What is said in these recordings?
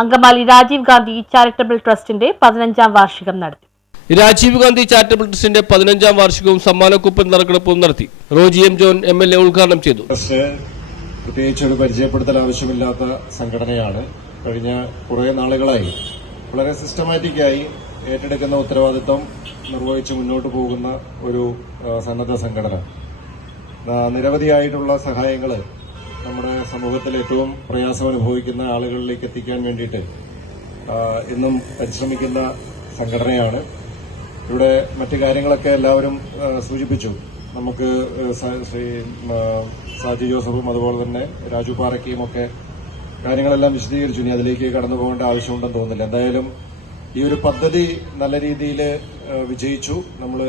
Angamaly Rajiv Gandhi charitable ട്രസ്റ്റിന്റെ പതിനഞ്ചാം വാർഷികം നടത്തി. രാജീവ് ഗാന്ധി ചാരിറ്റബിൾ ട്രസ്റ്റിന്റെ പതിനഞ്ചാം വാർഷികവും സമ്മാനക്കൂപ്പൻ നറുക്കെടുപ്പും നടത്തി. Roji M John M L A ഉദ്ഘാടനം ചെയ്തു. പ്രത്യേകിച്ച് ഒരു പരിചയപ്പെടുത്തൽ ആവശ്യമില്ലാത്ത സംഘടനയാണ്. കഴിഞ്ഞ കുറേ നാളുകളായി വളരെ സിസ്റ്റമാറ്റിക്കായി ഏറ്റെടുക്കുന്ന ഉത്തരവാദിത്വം നിർവഹിച്ച് മുന്നോട്ട് പോകുന്ന ഒരു സന്നദ്ധ സംഘടന. നിരവധിയായിട്ടുള്ള സഹായങ്ങൾ നമ്മുടെ സമൂഹത്തിൽ ഏറ്റവും പ്രയാസം അനുഭവിക്കുന്ന ആളുകളിലേക്ക് എത്തിക്കാൻ വേണ്ടിയിട്ട് ഇന്നും പരിശ്രമിക്കുന്ന സംഘടനയാണ്. ഇവിടെ മറ്റു കാര്യങ്ങളൊക്കെ എല്ലാവരും സൂചിപ്പിച്ചു. നമുക്ക് ശ്രീ സാജി ജോസഫും അതുപോലെ തന്നെ രാജു പാറയ്ക്കയും ഒക്കെ കാര്യങ്ങളെല്ലാം വിശദീകരിച്ചു. ഇനി അതിലേക്ക് കടന്നു പോകേണ്ട ആവശ്യമുണ്ടെന്ന് തോന്നുന്നില്ല. എന്തായാലും ഈ ഒരു പദ്ധതി നല്ല രീതിയിൽ വിജയിച്ചു. നമ്മൾ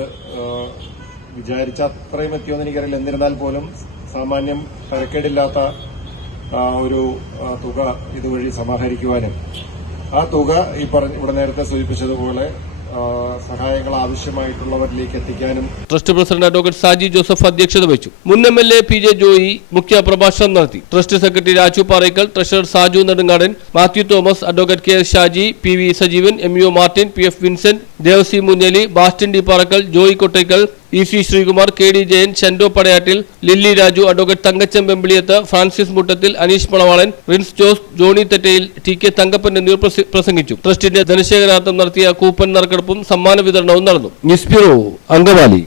വിചാരിച്ച അത്രയും എത്തിയോന്ന് എനിക്കറിയില്ല. എന്നിരുന്നാൽ പോലും സാമാന്യം തരക്കേടില്ലാത്ത ഒരു തുക ഇതുവഴി സമാഹരിക്കുവാനും. ആ തുക ഈ പറഞ്ഞ ഇവിടെ നേരത്തെ സൂചിപ്പിച്ചതുപോലെ സഹായങ്ങൾ ആവശ്യമായിട്ടുള്ളവരിലേക്ക് എത്തിക്കാനും. Trust president advocate Saji Joseph അധ്യക്ഷത വഹിച്ചു. മുൻ M L A P J Joy മുഖ്യ പ്രഭാഷണം നടത്തി. Trust secretary Raju Paraykkal treasurer Saju Nedungadan Mathew Thomas advocate K Shaji P V Sajeevan M U Martin P F Vincent Devassy Munneli Bastin D Parakkal Joy Kottaykkal E C Sreekumar K D Jayan Chendo Padayattil Lily Raju advocate Thankachan Vembiliyath Francis Muttathil Aneesh Manavalan Rins Jose Johnny Thettayil T K Thankappan എന്നിവർ പ്രസംഗിച്ചു. ട്രസ്റ്റിന്റെ ധനശേഖരാർത്ഥം നടത്തിയ കൂപ്പൻ നറുക്കെടുപ്പും സമ്മാന വിതരണവും നടന്നു. News bureau Angamaly.